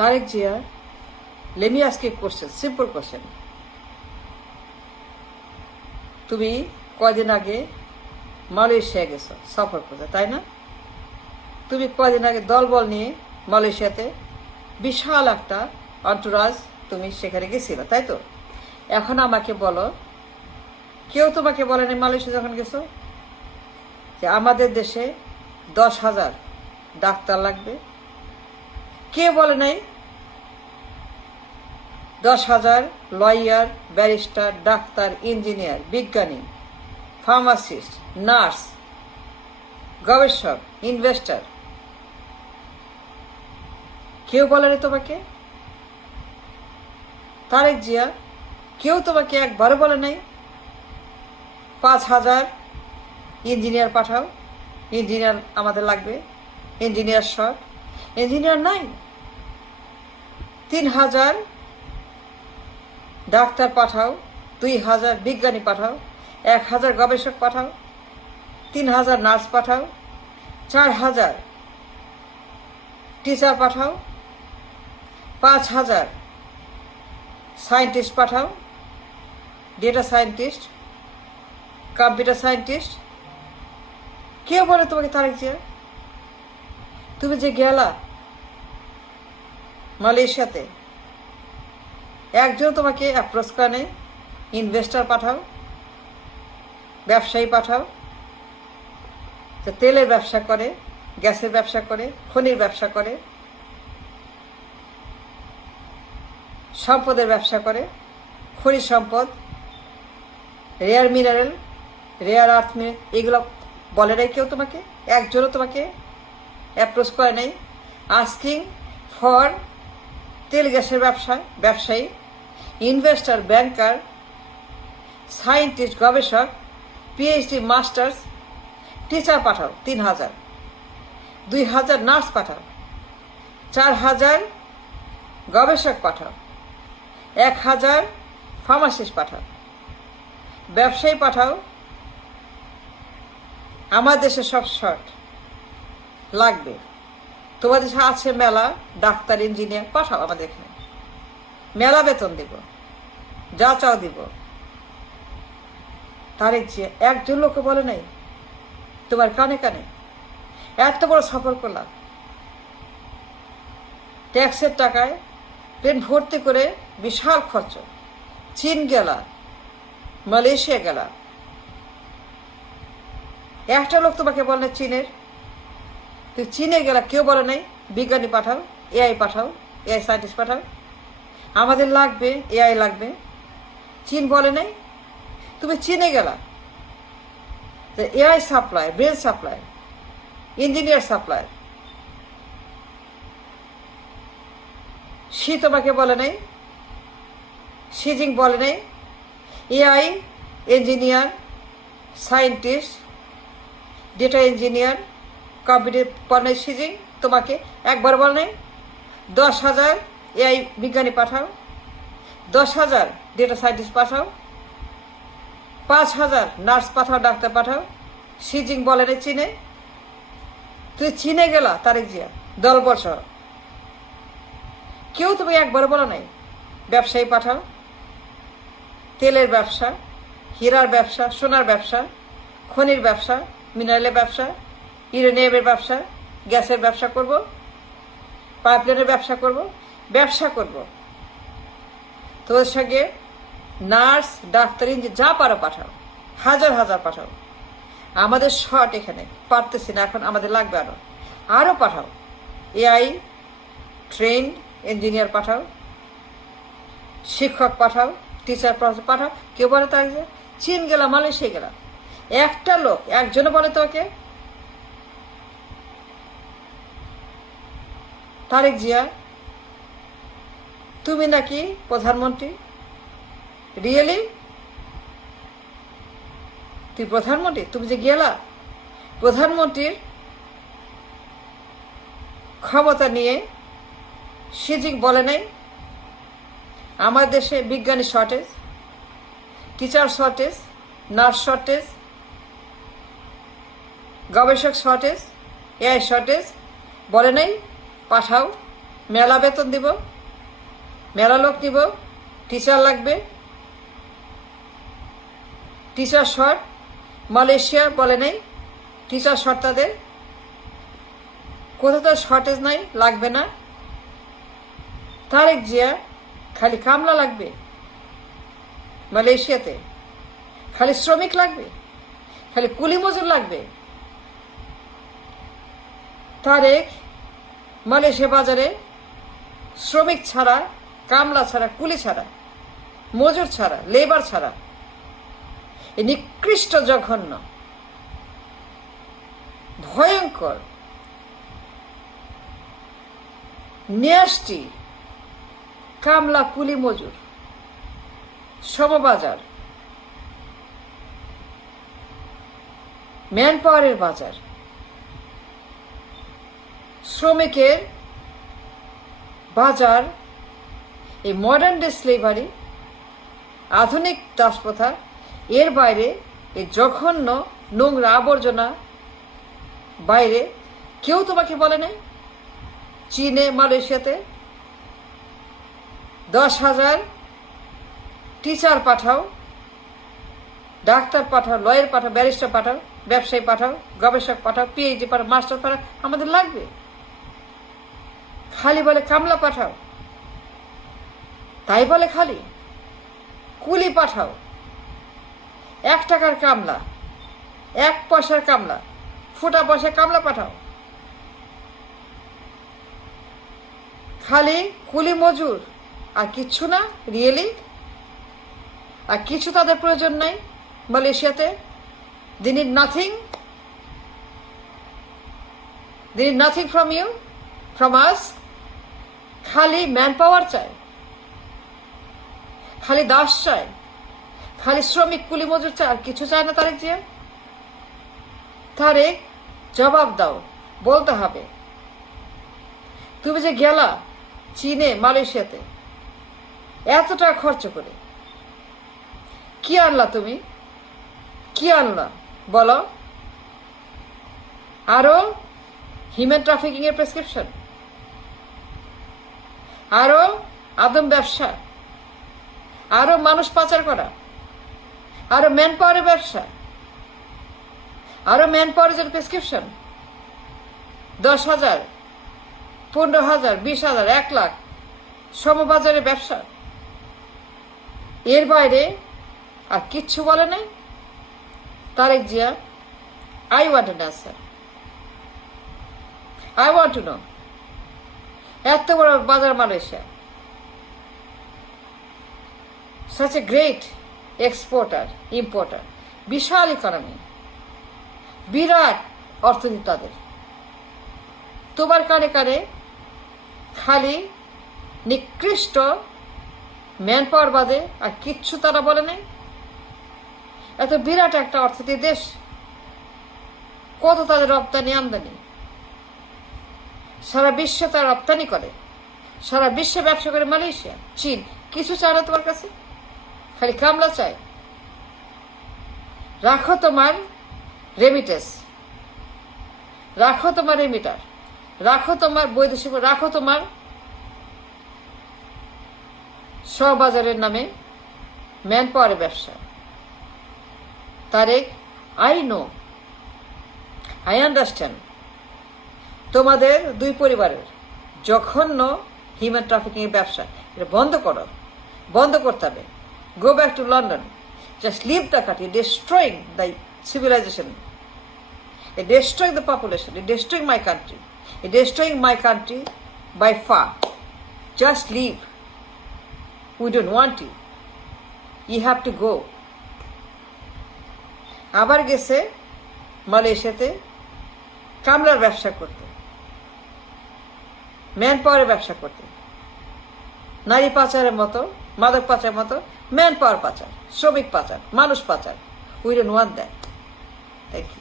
Tarek Jia, let me ask you a question, simple question. তুমি কয়দিন আগে Malaysia গেছো সফর করতে, তাই না? তুমি কয়দিন আগে দলবল নিয়ে মালয়েশিয়াতে বিশাল একটা অন্টুরাজ তুমি সেখানে গেছিলে, তাই তো? এখন আমাকে বলো, কেউ তোমাকে বলেনি মালয়েশিয়া যখন গেছো যে আমাদের দেশে 10,000 ডাক্তার লাগবে? কে বলে নাই 10,000 লয়ার, ব্যারিস্টার, ডাক্তার, ইঞ্জিনিয়ার, বিজ্ঞানী, ফার্মাসিস্ট, নার্স, গবেষক, ইনভেস্টর, কেউ বলেনি তোমাকে? তারেক জিয়া, কেউ তোমাকে একবারও বলে নাই 5,000 ইঞ্জিনিয়ার পাঠাও, ইঞ্জিনিয়ার আমাদের লাগবে, ইঞ্জিনিয়ার শর্ট, ইঞ্জিনিয়ার নাই। 3,000 ডাক্তার পাঠাও, 2,000 বিজ্ঞানী পাঠাও, 1,000 গবেষক পাঠাও, 3,000 নার্স পাঠাও, 4,000 টিচার পাঠাও, 5,000 সায়েন্টিস্ট পাঠাও, ডেটা সায়েন্টিস্ট, কম্পিউটার সায়েন্টিস্ট। কেউ বলে তোমাকে তারেক জিয়া? তুমি যে গেলা মালয়েশিয়াতে, একজন তোমাকে অ্যাপ্রোচ করে নেই? ইনভেস্টর পাঠাও, ব্যবসায়ী পাঠাও, যে তেলের ব্যবসা করে, গ্যাসের ব্যবসা করে, খনির ব্যবসা করে, সম্পদের ব্যবসা করে, খনিজ সম্পদ, rare mineral, rare earth mineral, এগুলো বলে নাই কেউ তোমাকে? একজনও তোমাকে অ্যাপ্রোচ করে নেই আস্কিং ফর তেল গ্যাসের ব্যবসায়ী, ইনভেস্টর, ব্যাংকার, সায়েন্টিস্ট, গবেষক, পিএইচডি, মাস্টার্স, টিচার পাঠাও 3,000, 2,000 নার্স পাঠাও, 4,000 গবেষক পাঠাও, 1,000 ফার্মাসিস্ট পাঠাও, ব্যবসায়ী পাঠাও। আমার দেশে সব শর্ট লাগবে, তোমার দেশে আছে মেলা ডাক্তার, ইঞ্জিনিয়ার, পাঠাও আমাদের এখানে, মেলা বেতন দিব, যা চাও দিব। তারেক জিয়া একজন লোকও বলে নাই তোমার কানে কানে? এত বড় সফর করলাম, ট্যাক্সের টাকায় প্লেন ভর্তি করে, বিশাল খরচ, চীন গেলা, মালয়েশিয়া গেলা, একটা লোক তোমাকে বলে চীনের? তুই চীনে গেলা, কেউ বলে নাই বিজ্ঞানী পাঠাও, এআই পাঠাও, এআই সায়েন্টিস্ট পাঠাও, আমাদের লাগবে, এআই লাগবে? চীন বলে নাই? তুমি চীনে গেলা, AI supply, brain supply, engineer supply, she তোমাকে বলে নাই? শিজিং বলে নাই AI engineer, scientist, data engineer, computer বলে নাই শিজিং? তোমাকে একবার বলে নাই 10,000 এআই বিজ্ঞানী পাঠাও, 10,000 ডেটা সায়েন্টিস্ট পাঠাও, 5,000 নার্স পাঠাও, ডাক্তার পাঠাও? শিজিং বলে নাই চীনে? তুই চীনে গেলা তারেক জিয়া দলবল সহ, কেউ তুমি একবার বলো নাই ব্যবসায়ী পাঠাও, তেলের ব্যবসা, হীরার ব্যবসা, সোনার ব্যবসা, খনির ব্যবসা, মিনারেলের ব্যবসা, ইউরেনিয়ামের ব্যবসা, গ্যাসের ব্যবসা করব, পাইপলাইনের ব্যবসা করব, তোদের সঙ্গে নার্স, ডাক্তার, ইঞ্জিনিয়ার যা পারো পাঠাও, 1,000 পাঠাও। আমাদের শর্ট এখানে, পারতেছি না এখন, আমাদের লাগবে আরও পাঠাও। এআই ট্রেন্ড ইঞ্জিনিয়ার পাঠাও, শিক্ষক পাঠাও, টিচার পাঠাও। কেউ বলে তাই যে চীন গেলাম, মালয়েশিয়া গেলাম, একটা লোক একজনও বলে তোকে? তারেক জিয়া, তুমি নাকি প্রধানমন্ত্রী? রিয়েলি তুই প্রধানমন্ত্রী? তুমি যে গেলা প্রধানমন্ত্রীর ক্ষমতা নিয়ে, শিজিং বলে নাই আমার দেশে বিজ্ঞানী shortage, teacher shortage, nurse shortage, গবেষক শর্টেজ, এআই শর্টেজ? বলে নাই পাঠাও মেলা বেতন দিব, মেলা লোক নিব, টিচার লাগবে, টিচার শর্ট। মালয়েশিয়া বলে নাই টিচার শর্ট, তাদের কোথাও তো শর্টেজ নাই, লাগবে না। তারেক জিয়া খালি কামলা লাগবে মালয়েশিয়াতে, খালি শ্রমিক লাগবে, খালি কুলি মজুর লাগবে। তারেক মালয়েশিয়া বাজারে শ্রমিক ছাড়া, কামলা ছাড়া, কুলি ছাড়া, মজুর ছাড়া, লেবার ছাড়া, এই নিকৃষ্ট, জঘন্য, ভয়ঙ্কর, ন্যাস্টি কামলা কুলি মজুর সমবাজার, ম্যান পাওয়ারের বাজার, শ্রমিকের বাজার, এই মডার্ন ডে স্লেভারি, আধুনিক দাসপ্রথা, এর বাইরে এই জঘন্য নোংরা আবর্জনা বাইরে কেউ তোমাকে বলে নাই? চীনে, মালয়েশিয়াতে 10,000 টিচার পাঠাও, ডাক্তার পাঠাও, লয়ার পাঠাও, ব্যারিস্টার পাঠাও, ব্যবসায়ী পাঠাও, গবেষক পাঠাও, পিএইচডি পাঠাও, মাস্টার পাঠাও, আমাদের লাগবে। খালি বলে কামলা পাঠাও, তাই বলে খালি কুলি পাঠাও। 1 টাকার কামলা, 1 পয়সার কামলা, ফুটা পয়সার কামলা পাঠাও। খালি কুলি মজুর আর কিচ্ছু না, রিয়েলি? আর কিছু তাদের প্রয়োজন নাই মালয়েশিয়াতে? They need nothing? They need nothing from you, from us? খালি ম্যান পাওয়ার চায়, খালি দাস চায়, খালি শ্রমিক কুলি মজুর চায়, আর কিছু চায় না তারেক জিয়া? তারেক, জবাব দাও, বলতে হবে। তুমি যে গেলা চীনে, মালয়েশিয়াতে এত টাকা খরচ করে, কি আনলা তুমি? কি আনলা বলো? আরো হিউম্যান ট্রাফিকিং এর প্রেসক্রিপশন, আরো আদম ব্যবসা, আরো মানুষ পাচার করা, আরো ম্যান পাওয়ারের ব্যবসা, আরো ম্যান পাওয়ারের জন্য প্রেসক্রিপশন। 10,000, 15,000, 20,000, 1 লাখ সমবাজারের ব্যবসা। এর বাইরে আর কিচ্ছু বলে নাই Tarique Zia? I want an answer. I want to know. এত বড় বাজার Malaysia, such a great exporter, importer, বিশাল ইকোনমি, বিরাট অর্থনীতি তাদের। তোমার কানে কানে খালি নিকৃষ্ট ম্যান পাওয়ার বাদে আর কিচ্ছু তারা বলে নেই। এত বিরাট একটা অর্থনীতি দেশ, কত তাদের রপ্তানি আমদানি, সারা বিশ্বে তারা রপ্তানি করে, সারা বিশ্বে ব্যবসা করে মালয়েশিয়া, চীন। কিছু চায় না তোমার কাছে, খালি কামলা চায়। রাখো তোমার রেমিটেন্স, রাখো তোমার রেমিটার, রাখো তোমার বৈদেশিক, রাখো তোমার সহবাজারের নামে ম্যান পাওয়ারের ব্যবসা। Tarek, I know, I understand তোমাদের দুই পরিবারের জঘন্য হিউম্যান ট্রাফিকিং এর ব্যবসা। এটা বন্ধ করো, বন্ধ করতে হবে। Go back to London, just leave the country, destroying the civilization, destroying the population, destroying my country, destroying my country by far. Just leave. We don't want you. You have to go. আবার গেছে মালয়েশিয়াতে কামলার ব্যবসা করতে, man পাওয়ারের ব্যবসা করতে, নারী পাচারের মতো, মাদক পাচারের মতো ম্যান পাওয়ার পাচার, শ্রমিক পাচার, মানুষ পাচার। We don't want that. Thank you.